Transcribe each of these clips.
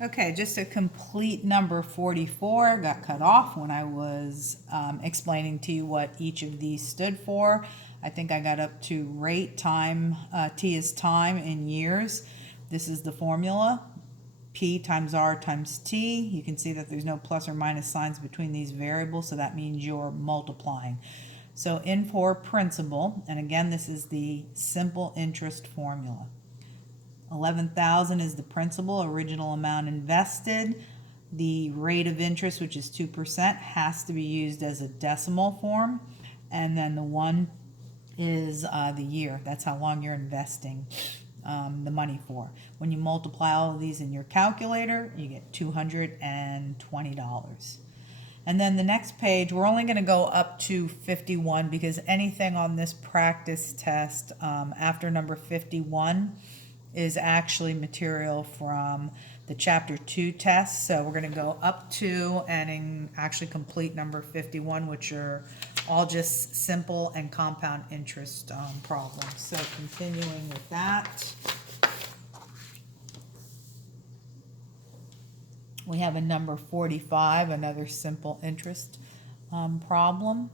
Okay, just a complete number 44 got cut off when I was explaining to you what each of these stood for. I think I got up to rate, time, T is time in years. This is the formula, P times R times T. You can see that there's no plus or minus signs between these variables, so that means you're multiplying. So in for principal, and again, this is the simple interest formula. 11,000 is the principal, original amount invested. The rate of interest, which is 2%, has to be used as a decimal form. And then the 1 is the year. That's how long you're investing the money for. When you multiply all of these in your calculator, you get $220. And then the next page, we're only going to go up to 51 because anything on this practice test after number 51 is actually material from the chapter 2 test. So we're going to go up to and actually complete number 51, which are all just simple and compound interest problems. So continuing with that, we have a number 45, another simple interest problem.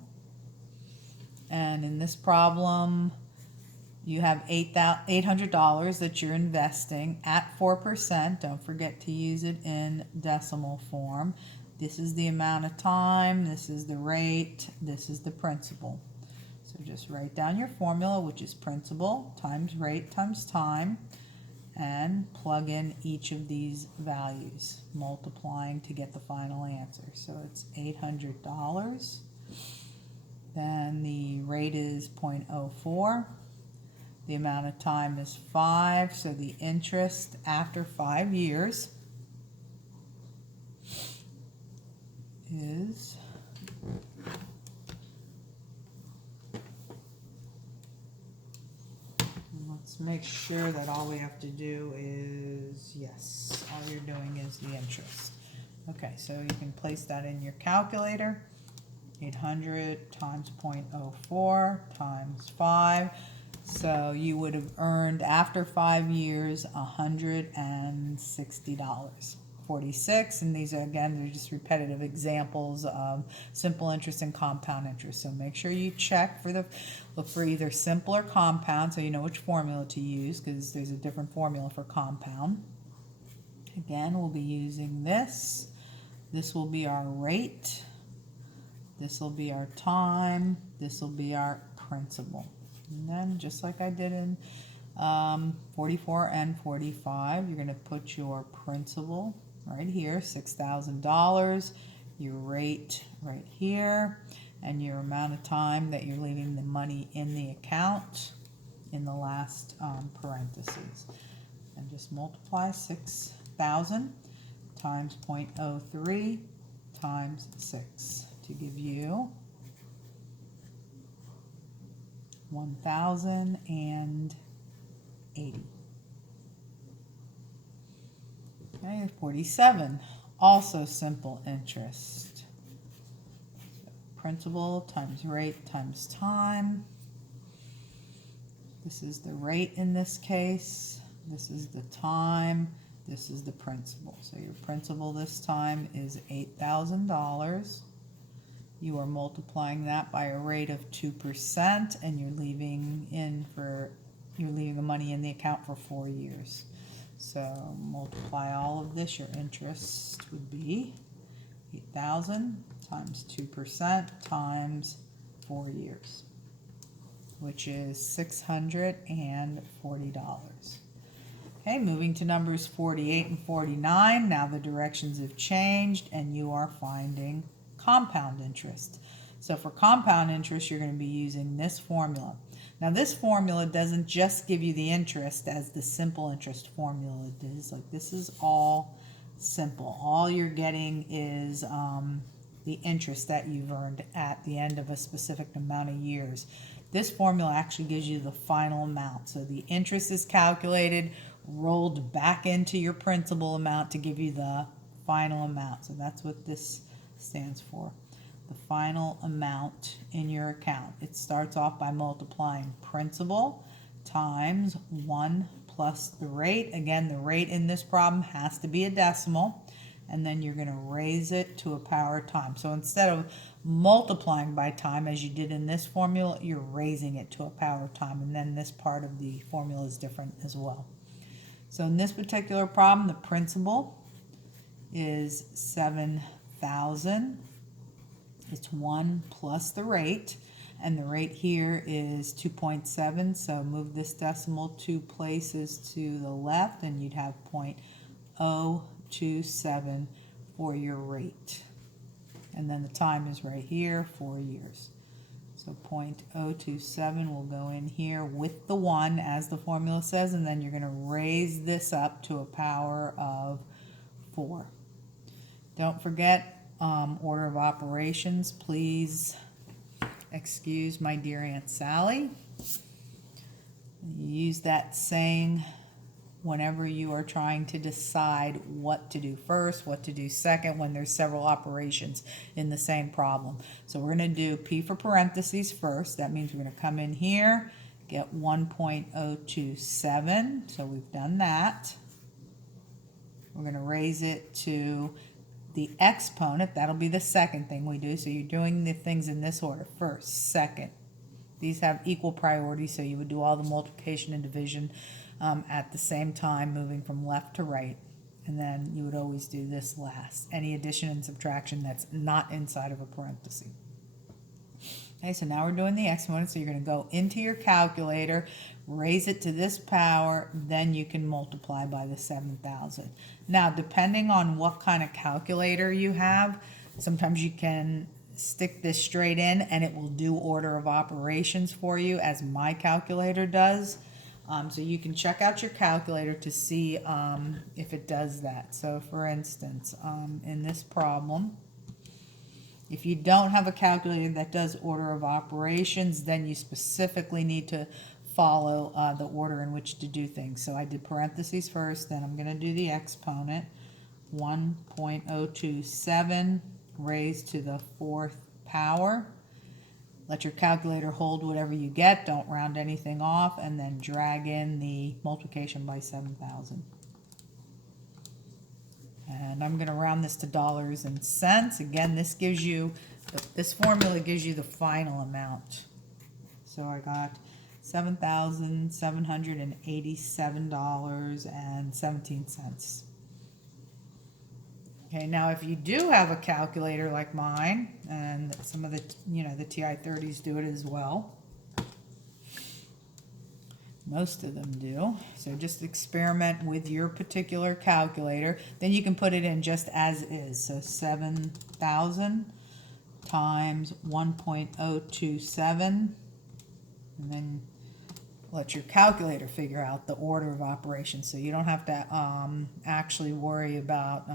And in this problem, you have $800 that you're investing at 4%. Don't forget to use it in decimal form. This is the amount of time, this is the rate, this is the principal. So just write down your formula, which is principal times rate times time, and plug in each of these values, multiplying to get the final answer. So it's $800. Then the rate is 0.04. The amount of time is 5, so the interest after 5 years is let's make sure that all we have to do is, yes, all you're doing is the interest. Okay, so you can place that in your calculator. 800 times 0.04 times 5. So you would have earned after 5 years $160. 46, and these are again, they're just repetitive examples of simple interest and compound interest. So make sure you check for look for either simple or compound, so you know which formula to use, because there's a different formula for compound. Again, we'll be using this. This will be our rate. This will be our time. This will be our principal. And then just like I did in 44 and 45, you're going to put your principal right here, $6,000, your rate right here, and your amount of time that you're leaving the money in the account in the last parentheses. And just multiply 6,000 times 0.03 times 6 to give you 1,080. Okay, 47, also simple interest. So principal times rate times time. This is the rate in this case. This is the time. This is the principal. So your principal this time is $8,000. You are multiplying that by a rate of 2%, and you're leaving the money in the account for 4 years. So multiply all of this. Your interest would be 8,000 times 2% times 4 years, which is $640. Okay, moving to numbers 48 and 49. Now the directions have changed, and you are finding compound interest. So for compound interest, you're going to be using this formula. Now this formula doesn't just give you the interest as the simple interest formula does. Like, this is all simple. All you're getting is the interest that you've earned at the end of a specific amount of years. This formula actually gives you the final amount. So the interest is calculated, rolled back into your principal amount to give you the final amount. So that's what this stands for, the final amount in your account. It starts off by multiplying principal times 1 plus the rate. Again, the rate in this problem has to be a decimal, and then you're going to raise it to a power of time. So instead of multiplying by time as you did in this formula, you're raising it to a power of time, and then this part of the formula is different as well. So in this particular problem, the principal is 7,000. It's 1 plus the rate, and the rate here is 2.7, so move this decimal 2 places to the left and you'd have 0.027 for your rate. And then the time is right here, 4 years. So 0.027 will go in here with the 1 as the formula says, and then you're going to raise this up to a power of 4. Don't forget order of operations. Please excuse my dear Aunt Sally. Use that saying whenever you are trying to decide what to do first, what to do second, when there's several operations in the same problem. So we're going to do P for parentheses first. That means we're going to come in here, get 1.027. So we've done that. We're going to raise it to the exponent. That'll be the second thing we do. So you're doing the things in this order: first, second. These have equal priority, so you would do all the multiplication and division at the same time, moving from left to right. And then you would always do this last. Any addition and subtraction that's not inside of a parenthesis. Okay, so now we're doing the exponent. So you're going to go into your calculator, raise it to this power, then you can multiply by the 7,000. Now, depending on what kind of calculator you have, sometimes you can stick this straight in and it will do order of operations for you, as my calculator does. So you can check out your calculator to see if it does that. So for instance, in this problem, if you don't have a calculator that does order of operations, then you specifically need to follow the order in which to do things. So I did parentheses first, then I'm going to do the exponent. 1.027 raised to the 4th power. Let your calculator hold whatever you get. Don't round anything off, and then drag in the multiplication by 7,000. And I'm going to round this to dollars and cents. Again, this formula gives you the final amount. So I got $7,787.17. Okay, now if you do have a calculator like mine, and some of the TI-30s do it as well. Most of them do. So just experiment with your particular calculator. Then you can put it in just as is. So 7,000 times 1.027. And then let your calculator figure out the order of operations. So you don't have to actually worry about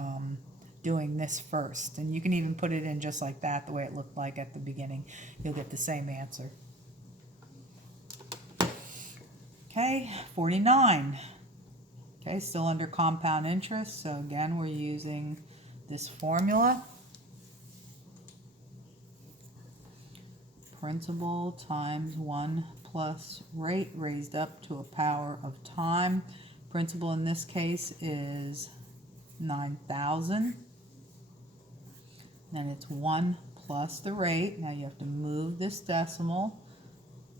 doing this first. And you can even put it in just like that, the way it looked like at the beginning. You'll get the same answer. Okay, 49. Okay, still under compound interest. So again, we're using this formula. Principal times 1 plus rate raised up to a power of time. Principal in this case is 9,000. Then it's 1 plus the rate. Now you have to move this decimal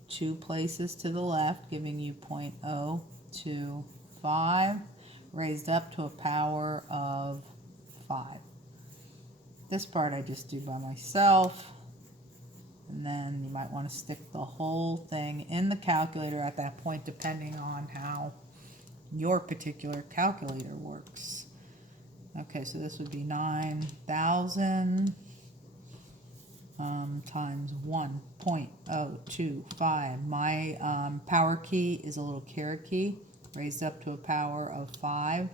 2 places to the left, giving you 0.025, raised up to a power of 5. This part I just do by myself, and then you might want to stick the whole thing in the calculator at that point, depending on how your particular calculator works. Okay, so this would be 9,000 times 1.025. My power key is a little caret key, raised up to a power of 5.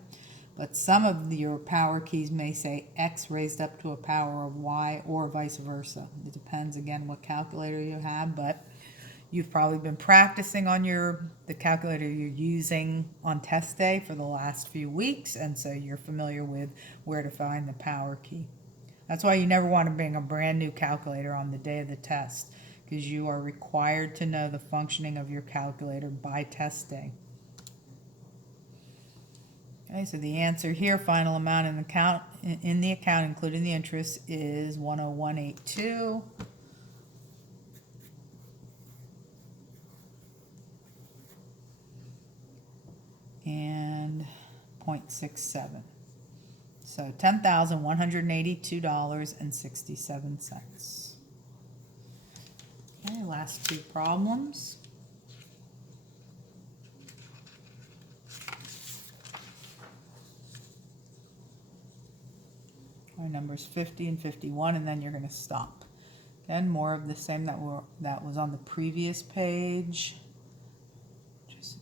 But some of your power keys may say X raised up to a power of Y, or vice versa. It depends, again, what calculator you have, but you've probably been practicing on the calculator you're using on test day for the last few weeks, and so you're familiar with where to find the power key. That's why you never want to bring a brand new calculator on the day of the test, because you are required to know the functioning of your calculator by test day. Okay, so the answer here, final amount in the account, including the interest, is 10182. And 0.67. So $10,182.67. Okay, last two problems. Our numbers 50 and 51, and then you're going to stop. Again, more of the same that was on the previous page.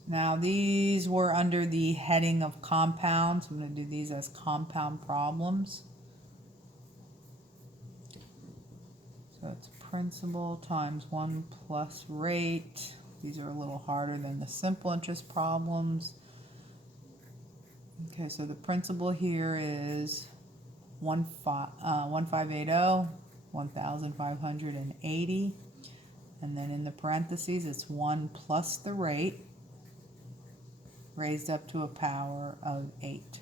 Now these were under the heading of compounds. I'm going to do these as compound problems. So it's principal times 1 plus rate. These are a little harder than the simple interest problems. Okay, so the principal here is 1580, 1,580. And then in the parentheses, it's 1 plus the rate, raised up to a power of 8.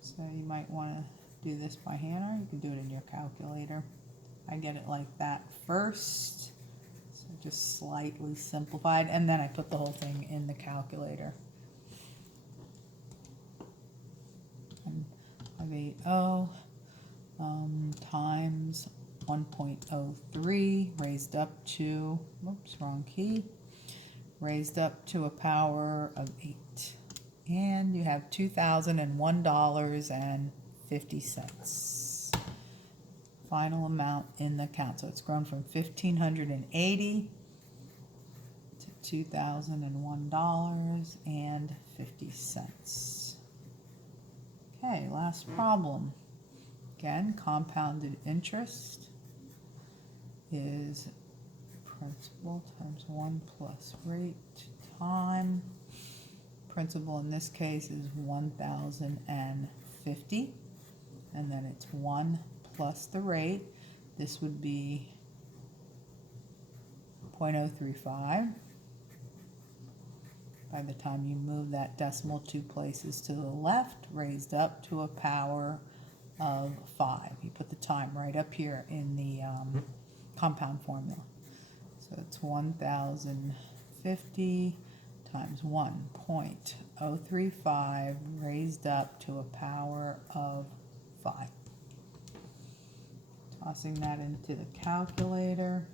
So you might want to do this by hand, or you can do it in your calculator. I get it like that first, so just slightly simplified, and then I put the whole thing in the calculator. And 580 times 1.03 raised up to, oops, wrong key, raised up to a power of 8. And you have $2,001.50. Final amount in the account. So it's grown from $1,580 to $2,001.50. Okay, last problem. Again, compounded interest is principal times 1 plus rate time. Principal in this case is 1,050, and then it's 1 plus the rate. This would be 0.035. By the time you move that decimal 2 places to the left, raised up to a power of 5. You put the time right up here in the compound formula. So it's 1,050 times 1.035 raised up to a power of 5. Tossing that into the calculator.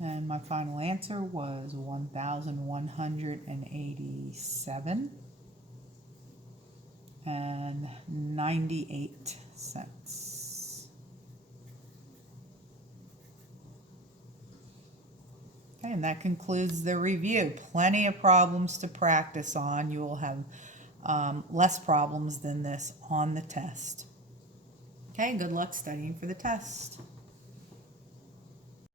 And my final answer was 1,187 and 98 cents. Okay, and that concludes the review. Plenty of problems to practice on. You will have less problems than this on the test. Okay, good luck studying for the test.